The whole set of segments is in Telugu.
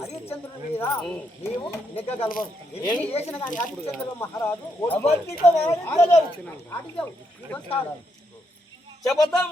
హరిశ్చంద్రుని మీద నీవు నెగ్గగలవు. చేసిన కానీ హరిశ్చంద్ర మహారాజు శబదం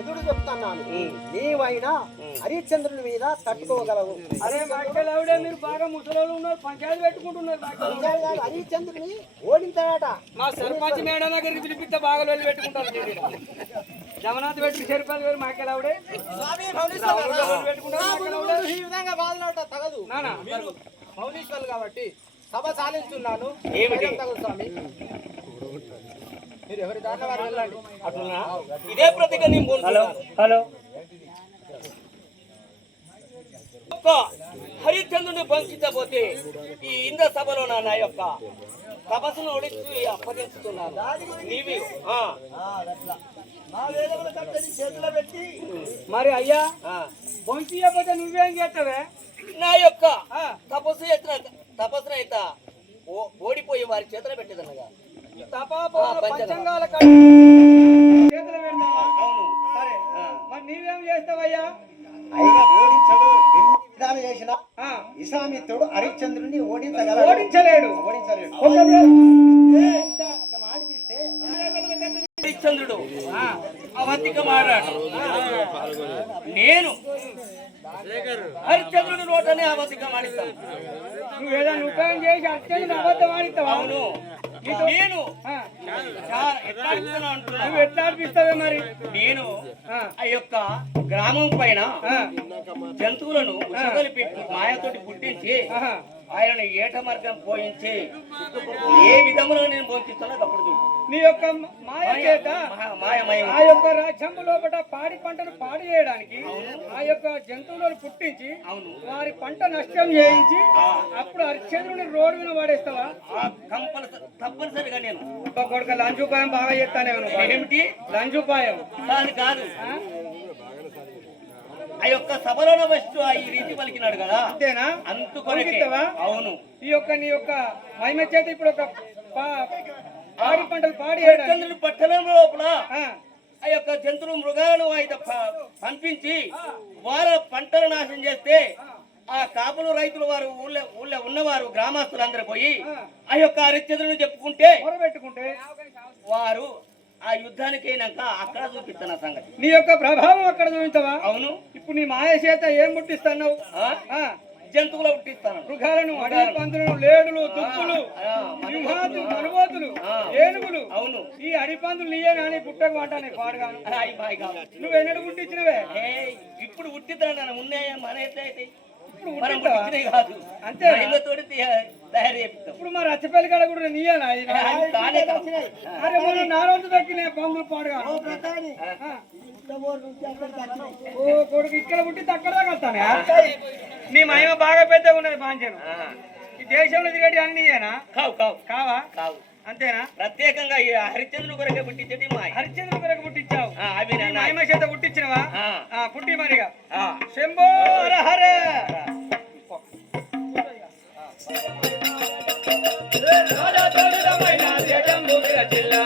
ఎదురు చెప్తున్నాను, నీవైనా హరిశ్చంద్రుని మీద తట్టుకోగలవు. అరే మాట్లాడే మీరు బాగా ముసలోళ్ళు ఉన్నారు, పంచాయతీ పెట్టుకుంటున్నారు. హరిశ్చంద్రుని ఓడించాడట. మా సర్పంచ్ మేడం దగ్గరికి పిలిపిస్తే బాగా వెళ్ళి పెట్టుకుంటారు. జగన్నాథ్ పెట్టి సరిపల్లి వేరు మాట్లాడే ఈ విధంగా బాధలాట తగదు. మౌనీశ్వర్లు కాబట్టి సభ సాధిస్తున్నాను. స్వామి మీరు ఎవరి దాంట్లో వారు వెళ్ళండి. ఇదే ప్రతిగా హలో హరిశ్చంద్రుని పంచకపోతే ఈ ఇంద్ర సభలో నా యొక్క తపస్సును ఒడిచి అప్పగించుతున్నాను. నీవి చేతిలో పెట్టి మరి అయ్యా పంచకపోతే నువ్వేం చేస్తావే? నా యొక్క తపస్సు అయితే ఓడిపోయి వారి చేతులు పెట్టేదన్నగా పంచంగాల చేతులు పెడతావా? సరే, మరి నీవేం చేస్తావయ్యా? అయినా ఓడించడు. ఎన్ని విధాలు చేసినా విశ్వామిత్రుడు హరిశ్చంద్రుని ఓడించలేడు. హరిశ్చంద్రుడు అబద్ధిక మాట్లాడు. నేను హరిశ్చంద్రుని నోటనే అబద్ధికం ఆడిస్తాను. నువ్వు ఏదైనా ఉపయోగం చేసి హరిశ్చంద్రుని అబద్ధం ఆడిస్తావా? అవును. నేను నువ్వు ఎట్లా అనిపిస్తావే? మరి నేను ఆ యొక్క గ్రామం పైన జంతువులను పెట్టి మాయతోటి పుట్టించి ఆయనను ఏట మార్గం పోయించి ఏ విధములో నేను పోషిస్తానో అప్పుడు నీ యొక్క మాయ చేత ఆ యొక్క రాజ్యము లోపల పాడి పంటను పాడి చేయడానికి ఆ యొక్క జంతువులను పుట్టించి వారి పంట నష్టం చేయించి అప్పుడు హరిశ్చంద్రుని రోడ్డు మీద వాడేస్తావా? తప్పనిసరిగా నేను కొడుక లంచుపాయం బాగా చేస్తానేమో. ఏమిటి లంచుపాయం? కాదు ఆ యొక్క సభలో ఫస్ట్ ఈ రీతి పలికినాడు కదా, అంతేనా? అందుకొనివా? అవును. ఈ యొక్క నీ యొక్క మహిమ చేత ఇప్పుడు ఒక పాడి పంటలు పాడి హరిశ్చంద్రుని పట్టణం లోపల ఆ యొక్క జంతువులు మృగాలను అయితే పంపించి వారి పంటలు నాశనం చేస్తే ఆ కాపులు రైతులు వారు ఊళ్ళో ఉన్నవారు గ్రామస్తులందరూ పోయి ఆ యొక్క హరిశ్చంద్రుని చెప్పుకుంటే వారు ఆ యుద్ధానికి అయినాక అక్కడ చూపిస్తాను సంగతి. నీ యొక్క ప్రభావం అక్కడ చూపించవా? అవును. ఇప్పుడు నీ మాయ చేత ఏం పుట్టిస్తున్నావు? జంతువులు పుట్టిస్తాను. మృగాలను, అడవి పందులను, లేడులు, దుప్పులు, సింహాలు, అనుభూతులు, ఏనుగులు. అవును. ఈ అడవి పందులు నీయే నాని పుట్టక వాటానే పాడుగాను. నువ్వు ఎన్నడు పుట్టించినవే? ఇప్పుడు పుట్టిద్దాను ఉన్నాయా మన అయితే కాదు అంతే. ఇప్పుడు మరి రచ్చపల్లి కాడ కూడా నీయనా? అరే మనం నారోజు దక్కిన పందులు పాడుగా కొడుకు ఇక్కడ పుట్టి అక్కడ దాకా వస్తానే. నీ మహిమ బాగా పెద్దగా ఉన్నది బాంచను. ఈ దేశంలో తిరిగేటి అన్నీయేనా? కావా? అంతేనా? ప్రత్యేకంగా హరిశ్చంద్రుని కొరకే పుట్టించండి. హరిశ్చంద్రుని కొరకు పుట్టించావు. అవి మహిమ చేత పుట్టించినవా? పుట్టి మరిగా శంభో హరే జిల్లా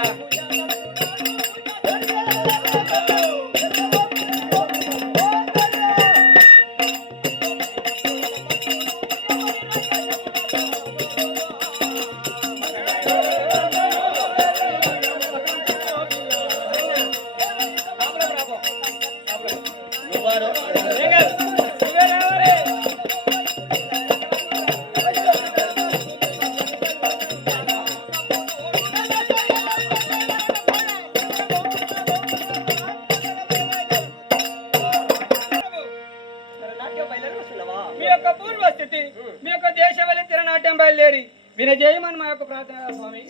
నాకు ప్రార్థన స్వామి.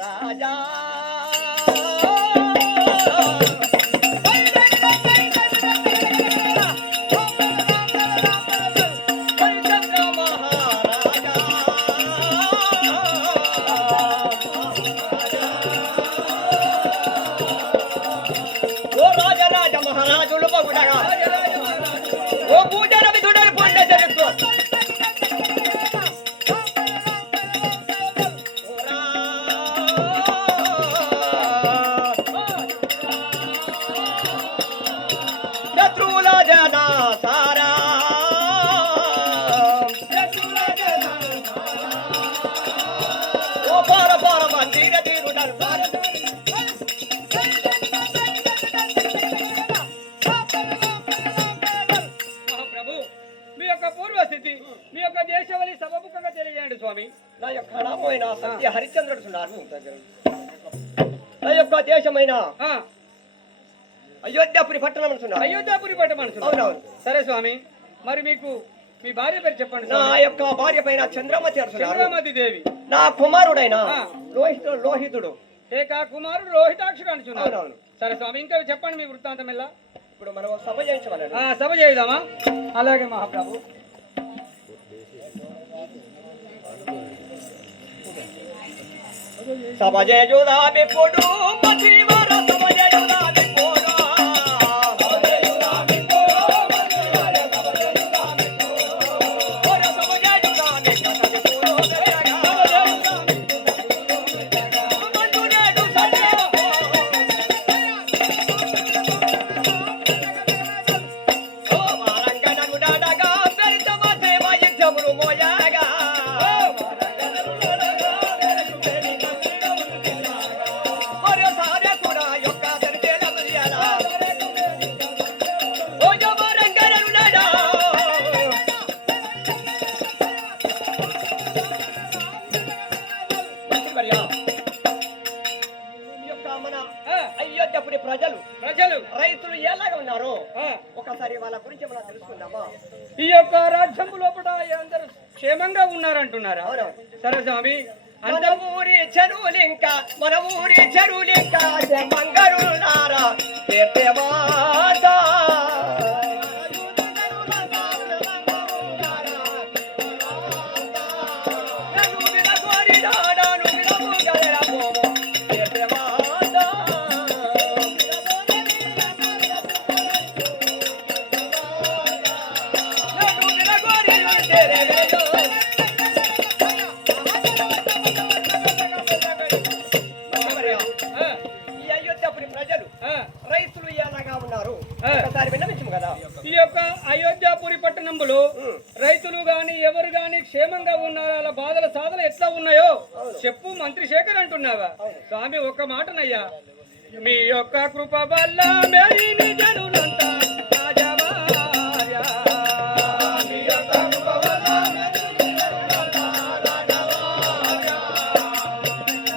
రాజా మహారాజులు బగుడగా ఓ పూజల విధుడని పొంద జరుగు శత్రువుల జన సారా ఓ పార పార మందిర తీరుడరు పూర్వస్థితి మీ యొక్క దేశవళి సభముఖంగా తెలియజేయండి స్వామి. నా యొక్క నామైన సత్య హరిశ్చంద్రుడు ఉన్నారు. నా యొక్క దేశమైన అయోధ్యాపురి పట్టణం అంటున్నారు. అయోధ్యాపురి పట్టణం అంటున్నారు. అవునవును. సరే స్వామి, మరి మీకు మీ భార్య పేరు చెప్పండి. నా యొక్క భార్య పైన చంద్రమతి అంటున్నారు. చంద్రమతి దేవి. నా కుమారుడైన లోహితుడు ఏక కుమారుడు రోహితాక్షుడు అంటున్నారు. అవునవును. సరే స్వామి, ఇంకా చెప్పండి మీ వృత్తాంతం ఎలా. ఇప్పుడు మనం సభ చేయించమన్నాడు. సభ చేద్దామా? అలాగే మహాప్రభు. సభ చేయుదామి పొడు మతివర సభ చేయుదామి పొడు అయోధ్యపురి ప్రజలు రైతులు ఎలాగ ఉన్నారు ఒకసారి వాళ్ళ గురించి మనం తెలుసుకుందామా? ఈ యొక్క రాజ్యం లోపల అందరూ క్షేమంగా ఉన్నారంటున్నారా? సరే స్వామి. మన ఊరి చెరువులింకా మంగరున్నారా రైతులు ఎలాగా ఉన్నారు ఒకసారి విన్నవించము కదా. ఈ యొక్క అయోధ్యాపురి పట్టణంలో రైతులు గాని ఎవరు గాని క్షేమంగా ఉన్నారా? అలా బాధల సాధలు ఎట్లా ఉన్నాయో చెప్పు మంత్రి శేఖర్ అంటున్నావా? స్వామి ఒక్క మాటనయ్యా, మీ యొక్క కృప వల్ల మేరీ జనులంతా రాజవార్యా. మీ యొక్క కృప వల్ల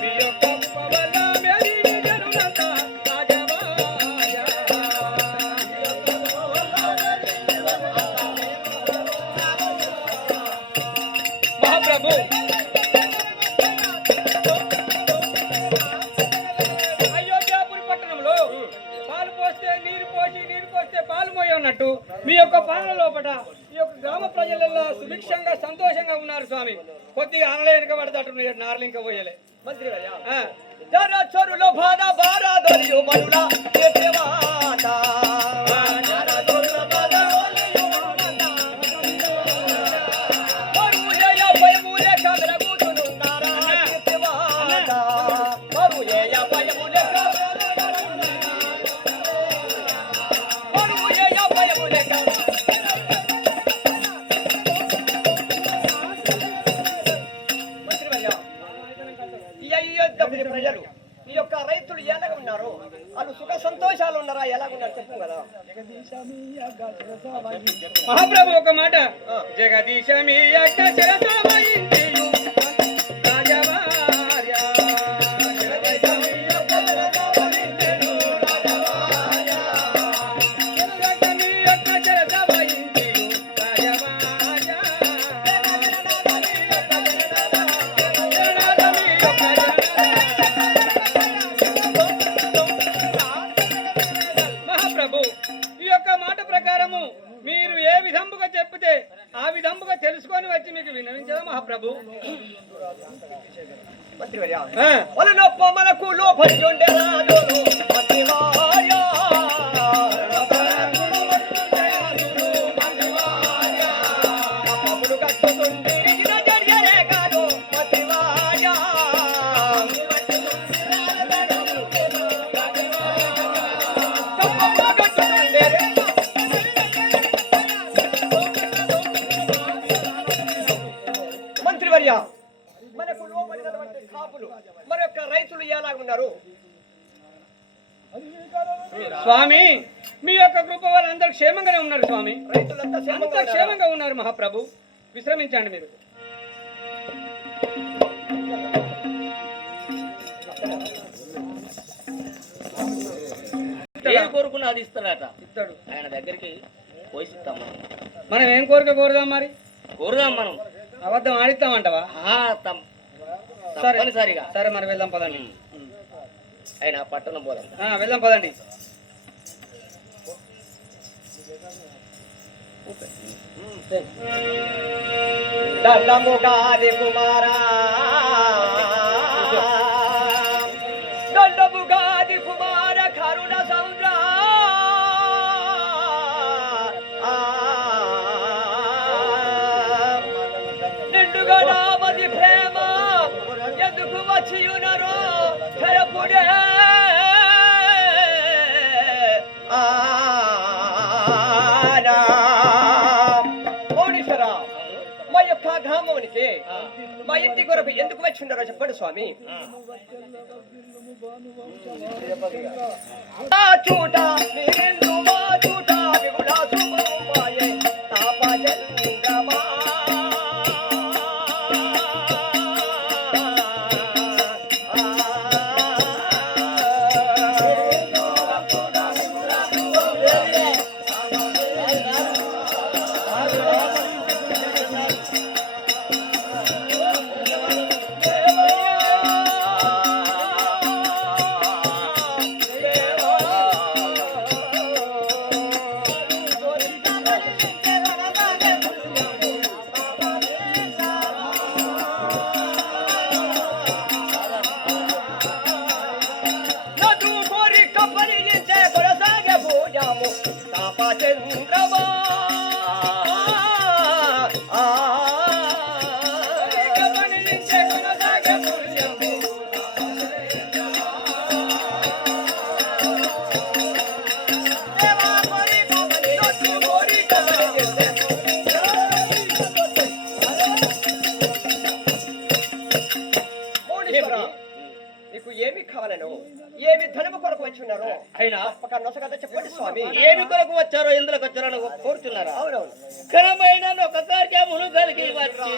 మీ యొక్క కృప వల్ల మేరీ జనులంతా రాజవార్యా. మహాప్రభు అన్నట్టు మీ యొక్క పాలన లోపల ఈ యొక్క గ్రామ ప్రజలలో సుభిక్షంగా సంతోషంగా ఉన్నారు స్వామి. కొద్దిగా అనలే వెనకబడతాడు నార్లింక పోయలే. మంత్రి చరులో బాధ బారాదొరియు మనుల ప్రజలు ఈ యొక్క రైతులు ఎలాగ ఉన్నారు? వాళ్ళు సుఖ సంతోషాలు ఉన్నారా? ఎలాగున్నారు చెప్పు కదా. మహాప్రభు ఒక మాట, జగదీశ మనకు లోపలి ఉండే రాజులు మతివార్య. పప్పులు కట్టుతుండే జరిగే కాదు మతివార్య. మంత్రివర్య, మనకు లోబడినటువంటి కాపులు మరి యొక్క రైతులు ఎలాగున్నారు? స్వామి, మీ యొక్క గ్రూప్ వాళ్ళందరూ క్షేమంగానే ఉన్నారు స్వామి. రైతులంతా అంతా క్షేమంగా ఉన్నారు మహాప్రభు. విశ్రమించండి మీరు. ఏది కోరుకున్నా అది ఇస్తాడట. ఇస్తాడు. ఆయన దగ్గరికి పోయిస్తాం మనం. మనం ఏం కోరిక కోరుదాం మరి? కోరుదాం మనం. అబద్ధం ఆడిస్తామంటవా? తప్పనిసరిగా. సరే మరి వెళ్దాం పదండి. ఆయన పట్టణం పోదాం. వెళ్దాం పదండి. దండముగాది కుమారా, దండముగాది కుమార కరుణ సౌద్ర. నిండుగా నామది ప్రేమ ఎందుకు వచ్చియునరో తెరపుడే. మా యొక్క గ్రామానికి మా ఇంటి కొరకు ఎందుకు వచ్చి ఉన్నారో చెప్పండి స్వామి. చూట మా చూట తాపచంద్రమా. నీకు ఏమి కావాలను, ఏమి ధనము కొరకు వచ్చి ఉన్నారో అయినా నొసగదా చెప్పండి స్వామి. ఏమి కొరకు వచ్చారో, ఎందులోకి వచ్చారో అని కోరుచున్నారా? అవునవును. ఘనమైన ఒక కార్యములు కలిగి వచ్చి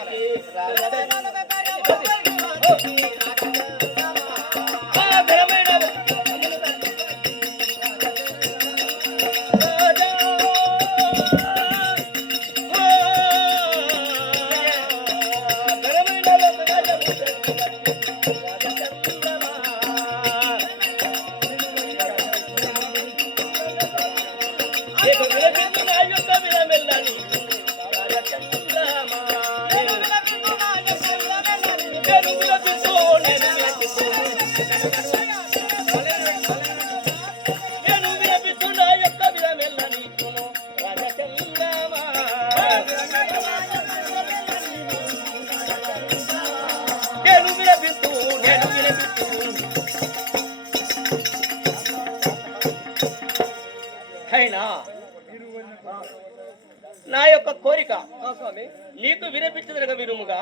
నా యొక్క కోరిక స్వామి నీకు వినిపించదనగా వినుముగా.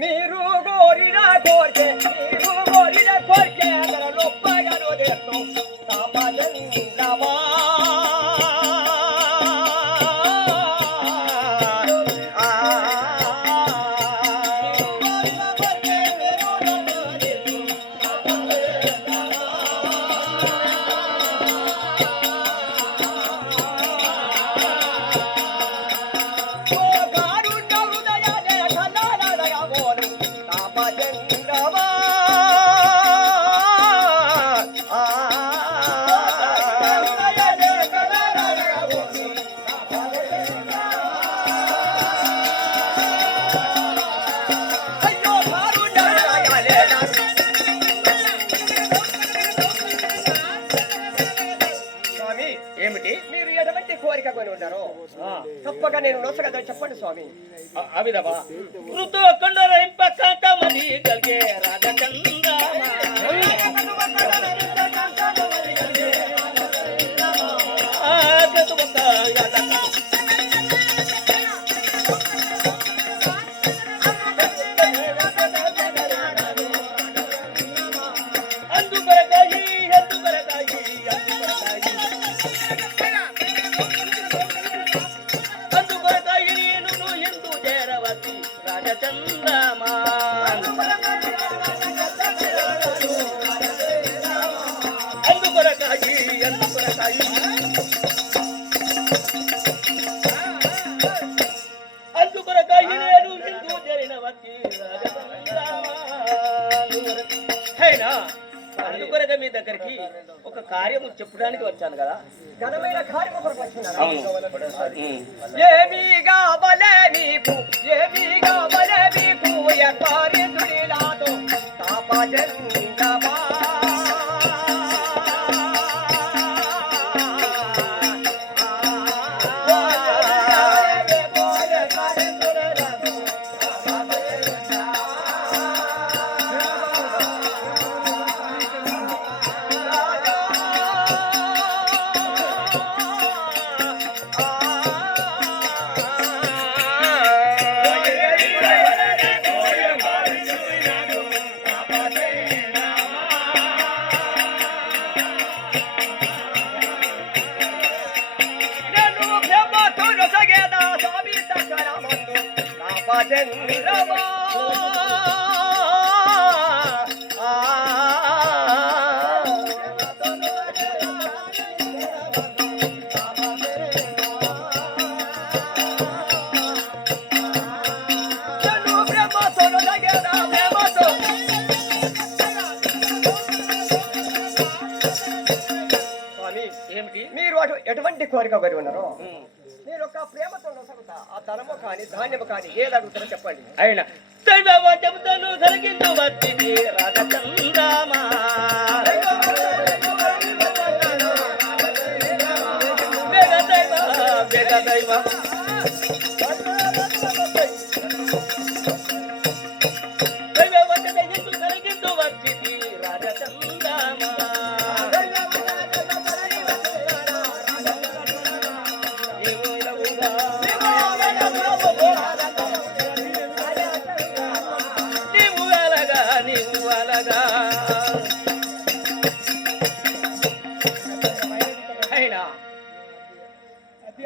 మీరు కోరిన కోరికే, మీరు కోరిన కోరికే లోపగానో దేశం తాపచంద్రమా. తాపచంద్రమా నేను నొసగదని చెప్పండి స్వామి. అవిదవా ఋతు కొండరింపకంత మది గల్గే రాజచంద్ర అందుకొరగా మీ దగ్గరికి ఒక కార్యము చెప్పడానికి వచ్చాను కదా. ఘనమైన కార్యము కొరకు వచ్చినారా? అవును. ఏమి కావలే నీకు, ఏమి కావలే నీకు, ఎవ్వరి దుడిలాతో తాపచంద్రమా. చంద్రమా ఏమిటి మీరు ఎటువంటి కోరిక కోరి ఉన్నారో నేను ఒక ప్రేమతో నొసగుతా. ఆ ధనము కానీ ధాన్యము కానీ ఏది అడుగుతారో చెప్పండి. అయినా దైవ చెబుతాను కలిగిందు వచ్చింది రాజచంద్రమా. దైవ కలిగిందు వచ్చింది రాజచంద్రమా.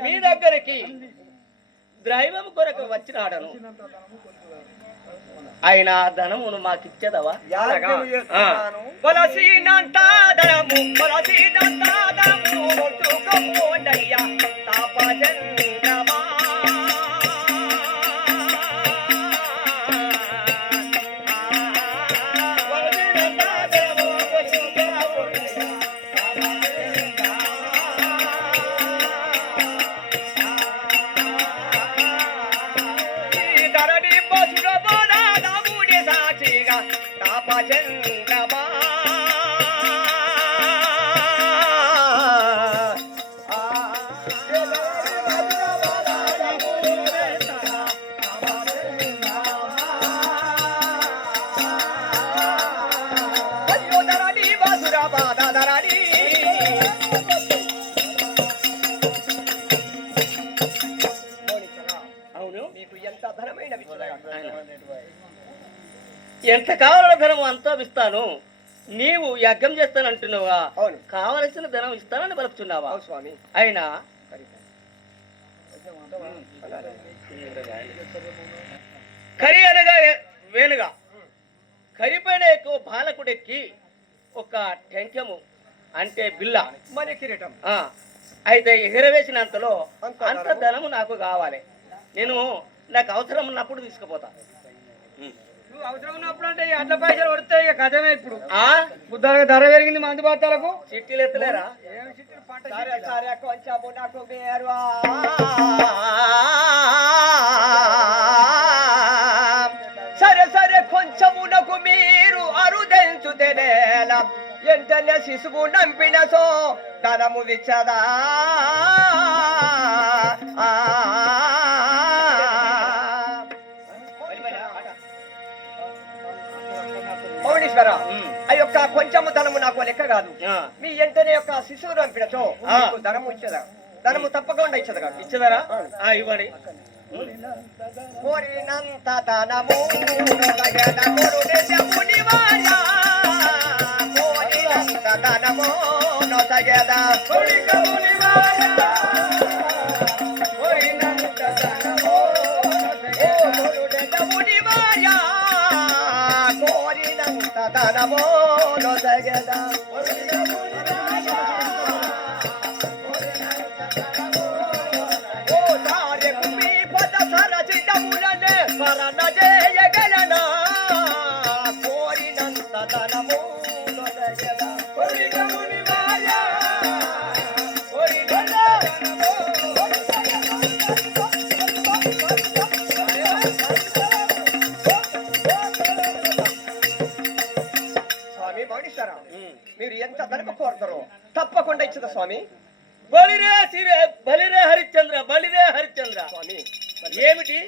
మీ దగ్గరికి ద్రైవం కొరకు వచ్చినాడను. ఆయన ధనమును మాకిచ్చేదవా? కొలసినంత ధనము, కొలసినంత ధనము చుకోండయ్యా తాపచంద్రమా. తాపచంద్రమా ధరణి బాసురా బాధ ధరణి. అవును. నీకు ఎంత ధనమైన ఎంత కావాలన్న ధనం అంతా ఇస్తాను. నీవు యజ్ఞం చేస్తానంటున్నావా? అవును. కావలసిన ధనం ఇస్తానని పలుకుతున్నావా? స్వామి. అయినా కరి అనగా వేనుగా, కరిపైన ఎక్కువ బాలకుడెక్కి ఒక టెంక్యము అంటే బిల్ల మన కిరీటం అయితే ఎగరవేసినంతలో అంత ధనము నాకు కావాలి. నేను నాకు అవసరం ఉన్నప్పుడు తీసుకుపోతా. అవసరం ఉన్నప్పుడు అంటే అట్ల పైసలు పడతాయి. కథమే ఇప్పుడు బుద్ధాలకు ధర పెరిగింది మందు బత్తాలకు. చిట్టీలు ఎత్తలేరా? కొంచెము నాకు వేరు సరే సరే కొంచెము నాకు మీరు అరుదెంచుతేనేలా ఎంటనే శిశువు నంపిన సో ధనము విచ్చదా. మౌనీశ్వర ఆ యొక్క కొంచెము ధనము నాకు లెక్క కాదు. మీ వెంటనే యొక్క శిశువు రంపినచో మీకు ధనము ఇచ్చేదా? ధనము తప్పకుండా ఇచ్చేదా? ఇచ్చేదారా? ఇవ్వండి. కోరినంత ధనము మునివారా, కోరినంత ధనము నొసగెద మునివారా, కోరినంత ధనము మునివారా, కోరినంత ధనము నొసగెద జయగలనా, కోరినంత ధనము నొసగెద మునివారా, కోరినంత స్వామి మౌనీశ్వర, మీరు ఎంత ధనము కోరుతారో తప్పకుండా ఇచ్చదా స్వామి? బలిరే హరిశ్చంద్ర, బలిరే హరిశ్చంద్ర. స్వామి ఏమిటి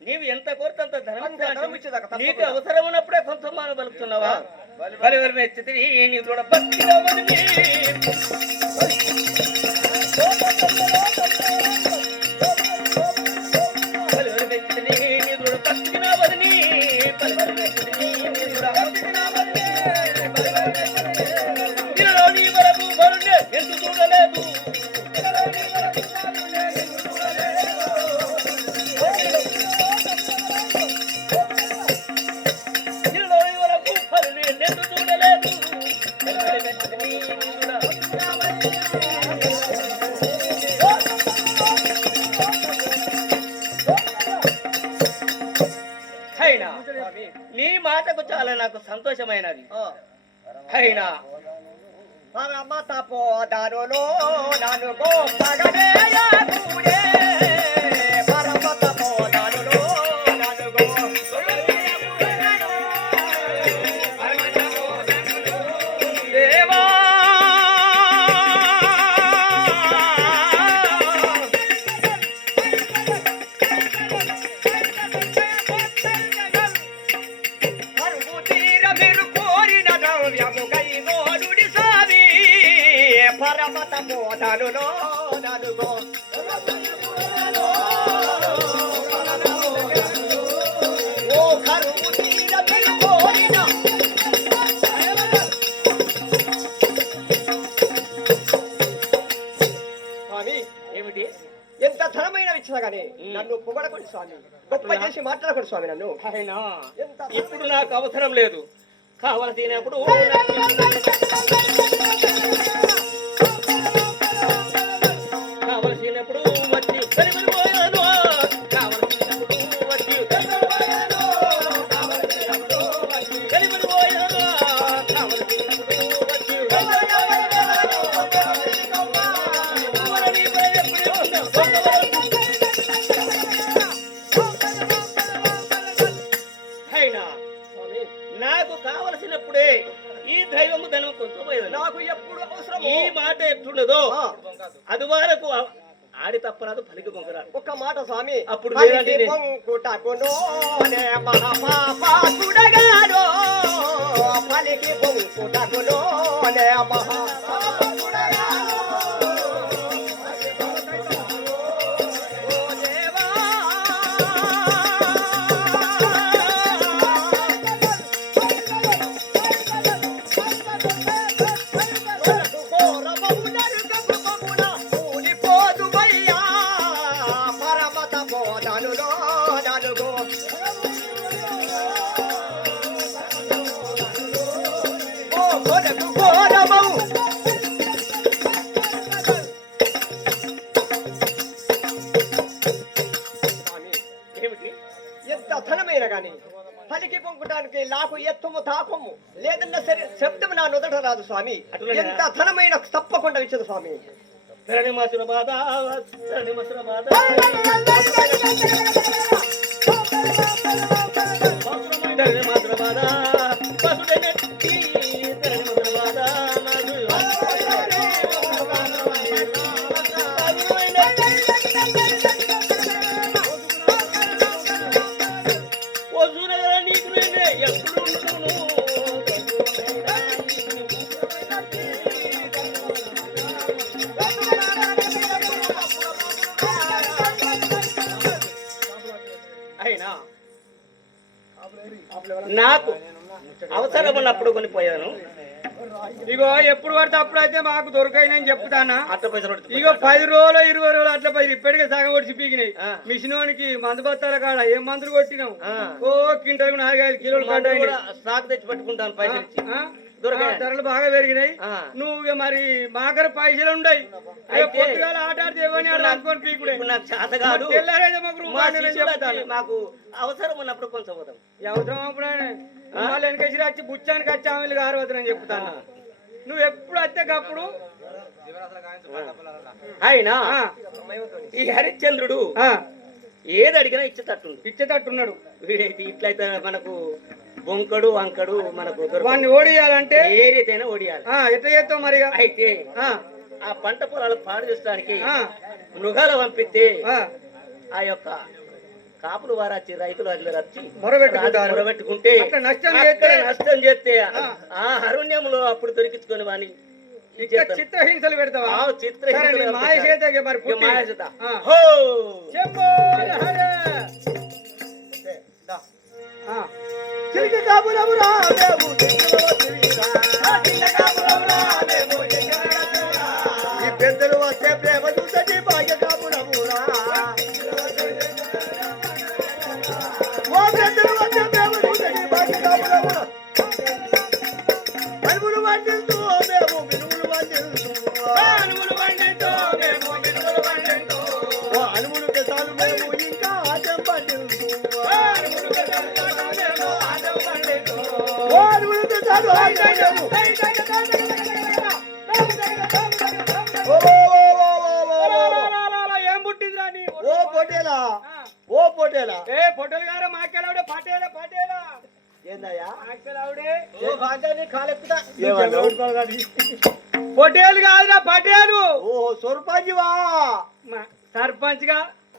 నీవు ఎంత కోరితే అంత ధనం నీకు అవసరం ఉన్నప్పుడే కొంత మాన బలుపుతున్నావా? బలివరమే స్థితి నీ కూడా ఎందుకు చూడలేదు నీ మాటకు చాలా నాకు సంతోషమైనది. అయినా పరమత పోదనులో నన్ను గోపగనేయా కూడే, పరమత పోదనులో నన్ను దేవా పరమత మోదనులో నలుగో ఓ కరువు తీర కోరిన స్వామి ఏమిటి ఎంత ధనమైన ఇచ్చినా గానీ నన్ను పొగడకండి స్వామి, గొప్ప చేసి మాట్లాడకండి స్వామి నన్ను. అయినా ఇప్పుడు నాకు అవసరం లేదు, కావలసినప్పుడు కావలసినప్పుడు వచ్చి కలిసిపోయాను, కావలసినప్పుడు వచ్చి కలిసిపోయాను, కావలసినప్పుడు వచ్చి కలిసిపోయాను, కావలసినప్పుడు వచ్చి అయినా నాకు కావలసినప్పుడే ఈ దైవము ధనం కొంచెం నాకు ఎప్పుడు అవసరం ఈ మాట ఎట్లుండదో అది వరకు ఆడి తప్పరాదు పలికి పొంగరాదు. ఒక్క మాట స్వామి, అప్పుడు పొంకుటకును మహాపాపాకుడగాను, పలికి పొంకుటకును ఎంత ధనమైన గాని పలికి పొంకటానికి నాకు ఎత్తుము తాపము లేదన్న సరే శబ్దం నా నుదట రాదు స్వామి. ఎంత ధనమైన తప్పకుండా ఇచ్చదు స్వామి. ధరణి మసుర బాధ, ధరణి మసుర బాధ, ధరణి మసుర బాధ, ధరణి మసుర బాధ, ఓ సూర్యగర నీకు ఎప్పుడు నాకు అవసరం ఉన్నప్పుడు కొనిపోయాను. ఇగో ఎప్పుడు పడితే అప్పుడు అయితే మాకు దొరకాయని చెప్తానా. అట్ట పైసలు పడుతుంది. ఇగో 10 రోజులు 20 రోజులు అట్లా పోయి ఇప్పటికే సగం కొట్టి పీకినాయి. మిషనోనికి మందు బత్తాల కాడ ఏం మందులు కొట్టినాం. ఓ క్వింటల్ 4-5 కిలోలు మందు కూడా స్టాక్ తెచ్చి పెట్టుకుంటాను పైసలు ఇచ్చి. ధరలు బాగా పెరిగినాయి. నువ్వు ఇక మరి మాకర పైసలు ఉండయి. పొద్దుగాల ఆట ఆడితే ఇవ్వని అనుకోని పీకుడే. ఇప్పుడు నాకు చేత కాదు. తెల్లారైతే మాకు మా రూపాయలు శిష్యులకి చెప్తాను. మాకు అవసరం ఉన్నప్పుడు కొంచెం పోతాం. అవసరం అప్పుడు వాళ్ళు వెనకేసి వచ్చి బుచ్చానికి వచ్చి ఆమెలు గారవద్దని చెప్తాను. నువ్వు ఎప్పుడు వస్తే అప్పుడు అయినా ఈ హరిశ్చంద్రుడు ఏది అడిగినా ఇచ్చేటట్టున్నాడు. వీడైతే ఇట్లయితే మనకు బొంకడు వంకడు మనకు వాడిని ఓడియాలంటే ఏ రీతైనా ఓడియాలి. ఎట్లా చేస్తావు మరి? అయితే ఆ పంట పొలాలు పాడు చేసడానికి మృగాలు పంపిస్తే ఆ యొక్క కాపులు వారు వచ్చి రైతులు వచ్చి మొరబెట్టుకుంటే నష్టం చేస్తే ఆ అరణ్యంలో అప్పుడు దొరికించుకొని వాని చిత్రహింసలు పెడతావా? చిత్రహింసలు మాయచేత ఈ పెద్దలు వస్తే ప్రేమ చూసటి భాగ్య కాపురమురా. ఓ పెద్దలు వస్తే ప్రేమ చూసటి భాగ్య కాపురమురా. అనుములు వండిస్తూ మేము మినుములు వండిస్తూ. ఓ అనుములు పెసాలు మేము ఇంకా ఆటం పండిస్తూ. ఓ అనుములు పెసాలు ఏం పుట్టిందిరా నీ? ఓ పొట్టేలా ఓ పొట్టేలా ఏ పొట్టలు గారు మాకెలావుడే పటేలా పటేలా ఏందయ్యా మాకెలావుడే ఓ భాగ్యాన్ని కాలెక్కుతా పొటేలు కాదురా పటేలు. ఓ సొరపాజివా సర్పంచ్ గా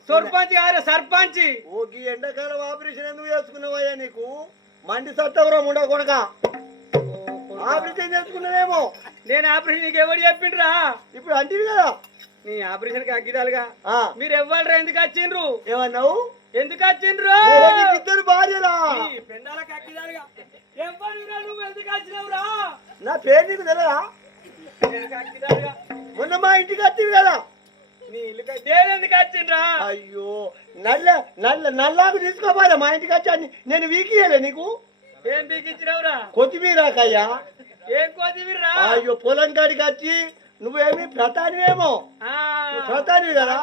సర్పంచ్ గారు సర్పంచ్. ఓ ఈ ఎండాకాలం ఆపరేషన్ ఎందుకు చేసుకున్నావయ్యా? నీకు మండి సత్తవరం ఉండకూడక ఆపరేషన్ చేసుకున్నావేమో. నేను ఆపరేషన్ నీకు ఎవరు చెప్పిండ్రా? ఇప్పుడు అంటివి కదా నీ ఆపరేషన్ కి అగ్గిదాలుగా మీరు ఎవ్వరు ఎందుకు వచ్చిండ్రు? ఏమన్నావు? ఎందుకు వచ్చిండ్రు? ఇద్దరు భార్యలా పెండాలకు అగ్గిదాలుగా ఎవ్వరు నువ్వు ఎందుకు వచ్చినావురా? నా పేరు నీకు తెలియదా? అగ్గిదాలుగా మొన్న మా ఇంటికి వచ్చింది కదా. నీ ఇల్లు నేను ఎందుకు వచ్చిండ్రా? అయ్యో నల్లాకు తీసుకోపోయా మా ఇంటికి వచ్చా. నేను వీకియలే నీకు. ఏం పీకిచ్చినావురా? కొత్తిమీరాకయ్యా. ఏం కొత్తిమీరా? అయ్యో పొలం కాడికి వచ్చి నువ్వేమి ప్రతానివేమో. ప్రతానివి కదా.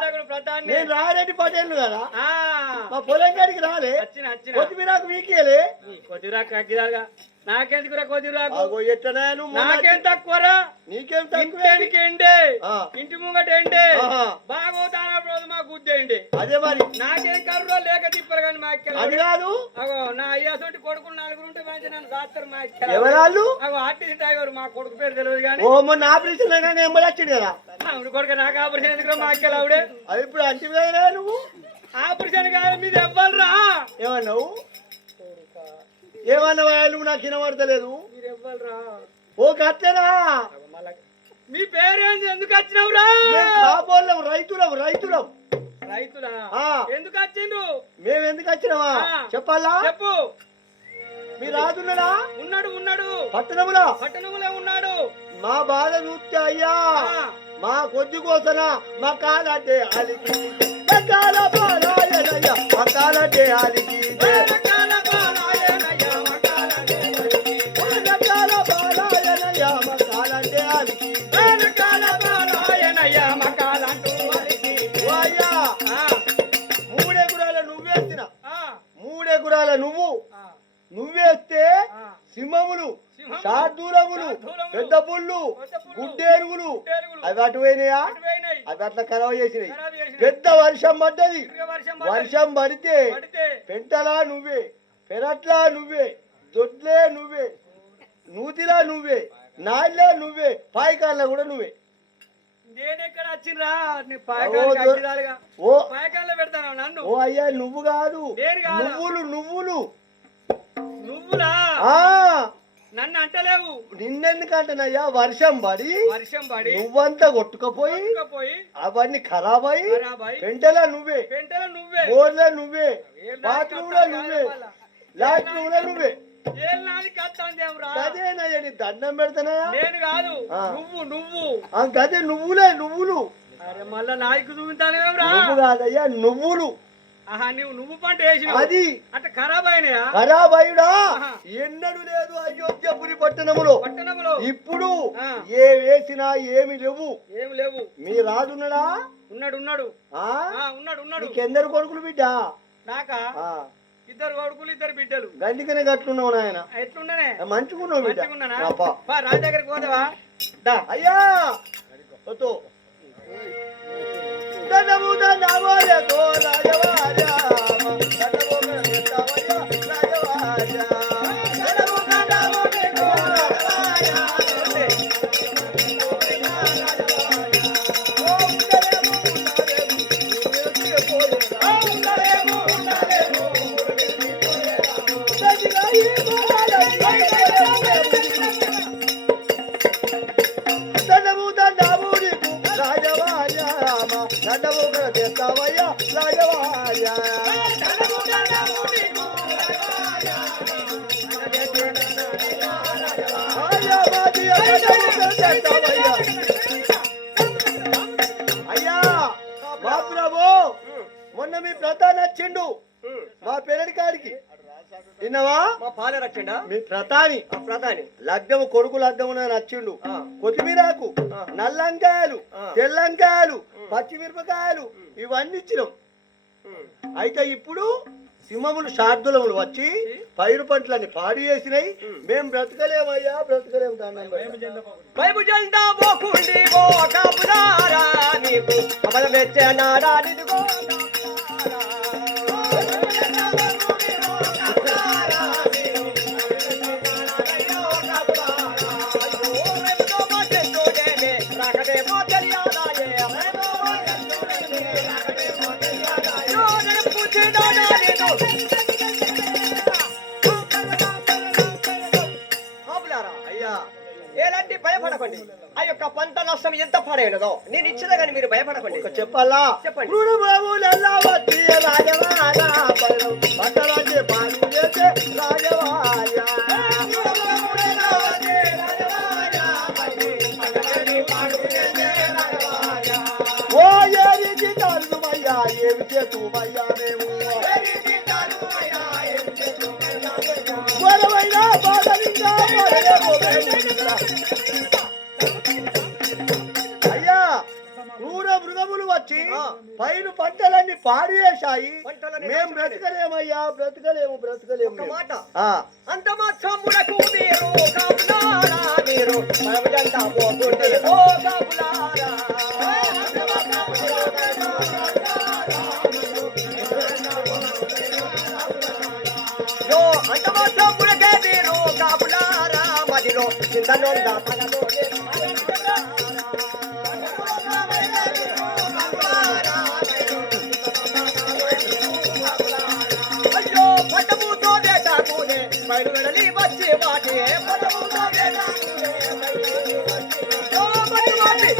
నేను రారెడ్డి పటేళ్ళు కదా. మా పొలం కాడికి రాలే. కొత్తిమీరాకు వీకియలే. కొద్దిరాకు అగ్గిదాలుగా నాకెందుకురా కొద్దిరాకు? ఎట్టనా నాకేం తక్కువరా? నీకేం తక్కువ? ఎండే ఇంటి ముంగట ఎండే బాగోతాన రోజు మాకు గుద్దేండి. అదే మరి నాకేం కర్రో లేక తిప్పరు కానీ మా అది కాదు. అగో నా అయ్యాసోటి కొడుకులు 4 ఉంటే మంచి నన్ను సాస్తారు మా ఎవరాళ్ళు? అగో ఆర్టీసీ డ్రైవర్. మా కొడుకు పేరు తెలియదు కానీ ఓ మొన్న ఆపరేషన్ అయినా ఎంబడి వచ్చింది కదా. కొడుకు నాకు ఆపరేషన్ ఎందుకు మా ఆవిడే? అది ఇప్పుడు అంటే కదా నువ్వు ఆపరేషన్ కాదు మీద ఎవ్వరురా? ఏమన్నావు? ఏమన్నావా? నువ్వు నాకు వినబడతలేదు. మీరు ఎవ్వరురా? ఓ కట్టెనా? మీ పేరేంటి? ఎందుకు వచ్చినావురా? కాబోళ్ళం రైతులం రైతులం. రైతులా? ఎందుకు వచ్చిండ్రు? మేము ఎందుకు వచ్చినావా చెప్పాలా? చెప్పు. మీ రాజున్నాడా? ఉన్నాడు. పట్టణములో ఉన్నాడు. మా బాధ చూస్తే అయ్యా మా కొద్ది కోసన మా కాలంటే అలికి కాల పాలాయనయ్యా మా కాలంటే అలికి మూడెగురాల నువ్వేస్తే సింహములు శార్దూలములు పెద్ద పుళ్ళు గుడ్డేరుగులు అవి అటు పోయినాయా? అవి అట్లా ఖరాబ్ చేసినాయి. పెద్ద వర్షం పడ్డది. వర్షం పడితే పెంటలా నువ్వే, పెరట్లా నువ్వే, దొడ్లే నువ్వే, నూతిలా నువ్వే, నాళ్ళే నువ్వే, పాయకాల్లో కూడా నువ్వే. నేనెక్కడ వచ్చిండ్రా? ఓ అయ్యా నువ్వు కాదు, నువ్వులా నన్ను అంటలేవు. నిన్నెందుకంటనయ్యా? వర్షం పడి నువ్వంతా కొట్టుకపోయి అవన్నీ ఖరాబ్ అయ్యి పెంటలా నువ్వే, బోర్లా నువ్వే, బాత్రూమ్ లో నువ్వే, లాట్రూమ్ లో నువ్వే. ఏం నాది కత్తాందేమ్రా గదేనయ్యా నీ దండం పెడతానయ్యా నేను కాదు ఆ. నువ్వు గదే నువ్వులు అరే మళ్ళా నాయకు చూపించాలేమ్రా నువ్వు కాదయ్యా నువ్వులు ఆహా నువ్వు పంట వేసిన అది అట్ట ఖరాబ్ అయినాయా ఖరాబయ్యుడా ఆహా. ఎన్నడు లేదు అయోధ్యపురి పట్టణములో పట్టణంలో ఇప్పుడు ఆ. ఏ వేసినా ఏమి లేవు ఏం లేవు మీ రాజున్నాడా ఉన్నాడు ఆ? ఉన్నాడు నీకెందరు కొడుకులు బిడ్డ నాకా ఆ, 2 కొడుకులు 2 బిడ్డలు గండికనే గట్లున్నావు నాయన ఎట్లుండనే మంచుకున్నావు బిడ్డ మంచిగున్నానా అబ్బా. పా రాజు దగ్గరికి పోదావా దా అయ్యా వద్దు. దండము దండమోలతో రాజవాజా, దండము గణితమయ్యా రాజవాజా. దండము దండమోలతో రాజవాజా. ఓ ఉండలేము, ఊరికి పోయేదా. ఉండలేము, ఊరికి పోయేదా. గట్టిగా ఈ పోరాడాలి. దండము దండము నీకు రాజవాజా, దండము గణితమయ్యా రాజవాజా. దండము దండము నీకు రాజవాజా. అయ్యా మాది దండము గణితమయ్యా. అయ్యా మా ప్రభు మొన్న మీ ప్రధాని వచ్చిండు మా పెరడి కాడికి విన్నావా? మా పాలే రక్షండా మీ ప్రధాని ప్రధాని లగ్గము కొడుకు లగ్గము నచ్చిండు ఆ. కొత్తిమీరాకు ఆ. నల్లంకాయలు ఆ. తెల్లంకాయలు పచ్చిమిరపకాయలు ఇవన్నీ ఇచ్చినాం. అయితే ఇప్పుడు సింహములు శార్దులములు వచ్చి పైరు పంటలన్నీ పాడి చేసినాయి. మేము బ్రతకలేమయ్యా బ్రతకలేము దండం పెడతాం. వైపు జెండా పోకుండి ఓ కాపులారా నీకు అమల మెచ్చనాడా నిదుగో అయ్యా ఎలాంటి భయపడకండి. ఆ యొక్క పంట నష్టం ఎంత పాడైనదో నేను ఇచ్చినా కానీ మీరు భయపడకండి. ఒక చెప్పాలా చెప్పండి. క్రూరబాబులెల్లా వచ్చి రాజవాజా, పంటలన్నీ పాలు చేసే రాజవాజా. ఓ ఏరి తాలుమయ్యా ఏమి చేతుమయ్యా మేము వరమైనా బాధలింగా అయ్యా క్రూర మృగములు వచ్చి పైరు పంటలన్నీ పాడు చేశాయి. పంటలన్నీ మేము బ్రతకలేమయ్యా బ్రతకలేము ఒక మాట ఆ. అంత మాత్రములకు మీరు కాపులారా మీరు వైపు జెండా పోకుండి ఓ కాపులారా యో అంత మాత్రములకే మీరు కాపులారా మదిలో చింతనొంద తనలో అయ్యో పట్టముతో దేటాకునే బయలు వెడలి వచ్చి వాటి పట్టముతో దేటాకునే యో బయలు వాటి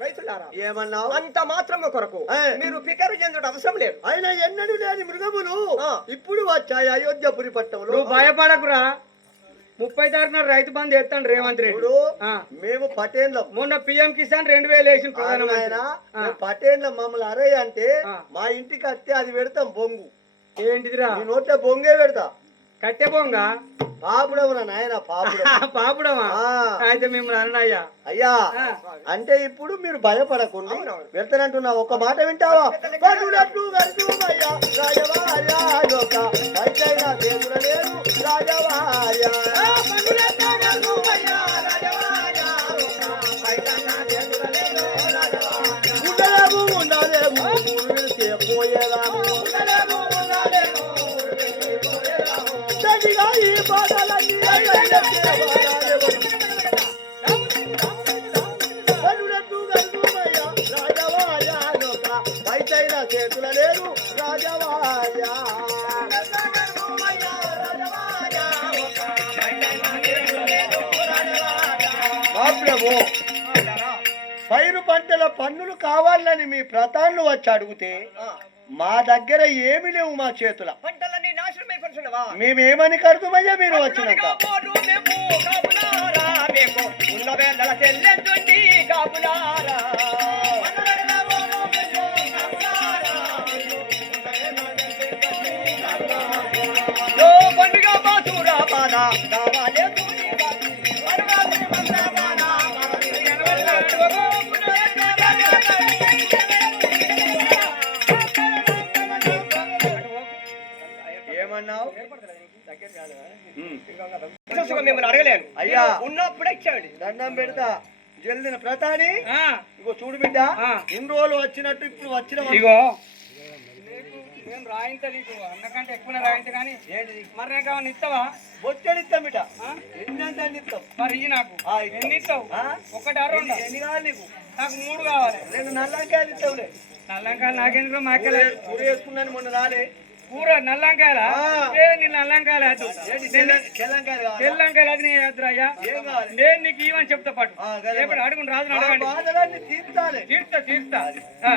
రైతులారా ఏమన్నావు? అంత మాత్రము కొరకు ఏ. మీరు ఫికరు చెందుడు అవసరం లేదు. అయినా ఎన్నడూ లేని మృగములు ఆ. ఇప్పుడు వచ్చాయి అయోధ్యపురి పట్టణంలో. నువ్వు భయపడకురా 30 తారీఖున రైతు బంధు ఎత్తాను రేవంత్ రెడ్డి ఇప్పుడు ఆ. మేము పటేన్లం మొన్న పిఎం కిసాన్ 2000 వేసిన ప్రధానమంత్రి పటేన్లం మమ్మల్ని అరే అంటే ఆ. మా ఇంటికి వస్తే అది పెడతాం బొంగు. ఏంటిదిరా నీ నోట్లో బొంగే పెడతా. కట్టె పొంగా పాపుడమున నాయన పాపుడం. పాపుడమా ఆ. అయితే మిమ్మల్ని అన్నయ్యా అయ్యా ఆ. అంటే ఇప్పుడు మీరు భయపడకుండా అవునవును. వెళ్తానంటున్నా ఒక మాట వింటావా? పన్నులట్టు గడుచుమయ్యా రాజవార్య యొక్క పైచైన దేవుల లేదు రాజవార్య. పన్నులట్టు గడుచుమయ్యా రాజవార్య యొక్క పైచైన దేవుల లేదు రాజవార్య. ఉండలేము ఉండలేము ఊరు విడిచి పోయేదాము. ఉండలేము ఉండలేము ఊరు విడిచి పోయేదాము. తండ్రిగా ఈ బాధలన్నీ పన్నులట్టు గడుచుమయ్యా రాజవార్య యొక్క పైచైన చేతుల లేదు రాజవార్య. మా ప్రభు పైరు పంటల పన్నులు కావాలని మీ ప్రతాన్లు వచ్చి అడిగితే మా దగ్గర ఏమి లేవు మా చేతుల పంటలన్నీ నాశనమైపోతున్నావా? మేమేమని కడుతుమయ్యా మీరు వచ్చినాక ఉన్న వేళ చెల్లెందుండి కాపులారా పండుగ బాసురా బాధ కావాలే ఏమన్నావు? మిమ్మల్ని అడగలేను అయ్యా ఉన్నప్పుడే ఇచ్చాడు. దండం పెడతా జల్దిన ప్రతాని ఆ, ఇగో చూడు బిడ్డ ఇన్ని రోజులు వచ్చినట్టు ఇప్పుడు వచ్చిన ఇగో నేను రాయింత నీకు అంతకంటే ఎక్కువ రాయింత కానీ మరి నాకు ఏమన్నా ఇస్తావా? బొచ్చడి ఇస్తాం బిడ్డ ఆ? ఎన్ని అంటే అన్ని ఇస్తాం. మరి ఇయ్యి నాకు ఎన్ని ఇస్తావు? ఒకటి ఆరు ఎన్ని ఎన్ని కావాలి నీకు? నాకు 3 కావాలి. 2 నల్లంకాయలు ఇస్తావులే. నల్లంకాయలు నాకెందుకు మాకెళ్ళ కూర వేసుకున్నాను మొన్న రాలే. కూర నల్లంకాయలా? నేను నల్లంకాయలు వద్దు, తెల్లంకాయలు కావాలి. తెల్లంకాయలు అది నేను వద్దు అయ్యా. ఏం కావాలి? నేను నీకు ఇవని చెప్తా పాటు గదే రేపటి అడుగుని రాజుని ఆ అడగండి. బాధలన్నీ తీర్చాలి. తీర్తా తీర్తా. ఆ.